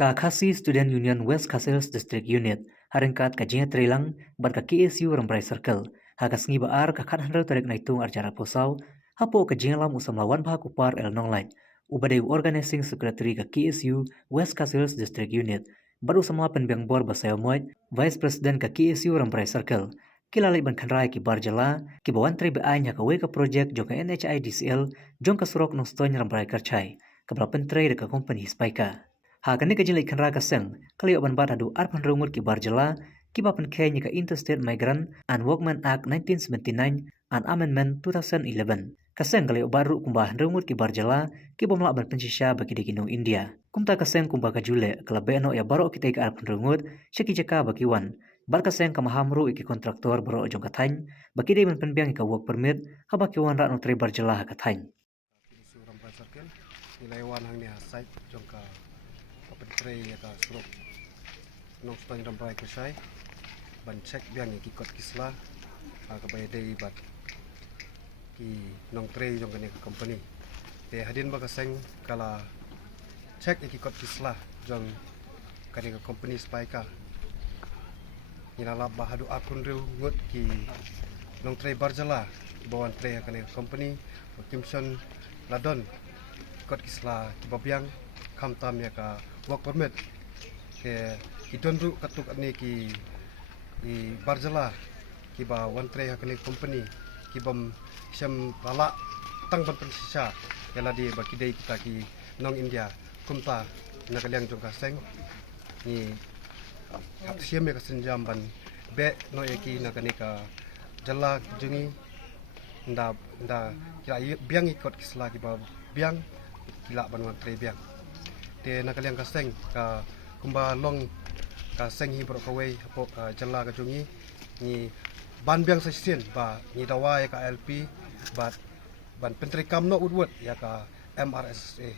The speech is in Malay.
Ka Khasi Student Union West Khasi District Unit haringkat kajian trilang bar ka KSU Rambrai Circle hagas ngi baar ka khat handal tarik naitung arjara posau hapo kajian lam usam lawan bah kupar el nonglai ubade organizing secretary ka KSU West Khasi District Unit baru sama penbiang bor basayo moit vice president ka KSU Rambrai Circle kilalai ban khanrai ki bar jala ki bawan tri ba anya ka we ka project jo ka NHIDCL jong ka surok nong stoin Rambrai Karchai ka brapen tre ka company Spika ha kani ka jinlai khanra ka seng kali oban bat adu arpan rungut ki barjala ki bapan kenya ka Interstate Migrant and Workmen Act 1979 and Amendment 2011 kaseng kali obaru kumbah rungut ki barjala ki bomla ban pensisya bagi di kinung India kumta kaseng kumba ka jule kala beno ya baro kita ka arpan rungut syaki jaka bagi wan bar kaseng ka mahamru iki kontraktor baro jong kathany bagi di ban penbiang ka work permit ha baki wan ra no tre barjala ha kathany nilai wan hang ni site jong ka pentre ya ka suruk nong stang Rambrai Karchai ban cek biang ki kot kisla ka bay dei bat ki nong tre jong ka company te hadin ba kaseng kala cek ki kot kisla jong ka company Spika nilala bahadu akun riu ngut ki nong tre barjala bawan tre ka company Kimson Ladon kot kisla ki babiang kamtam ya ka work permit ke idonru katuk ani ki barjala ki ba wantre ha kani company ki bam syam lala tang ban pensisa yala di ba kidai kita ki nong India kumta na kalyang jong kaseng ni hap siam ya kasenjam ban be no yaki na kani ka jala jungi nda kira biang ikot kisla ki ba biang kila ban wantre biang te nakaliang kaseng ka kumba long ka seng hi bro kawai hapo jala ka jungi ni ban biang sesien ba ni dawa ya ka LP ban pentri kam no udwat ya ka MRSA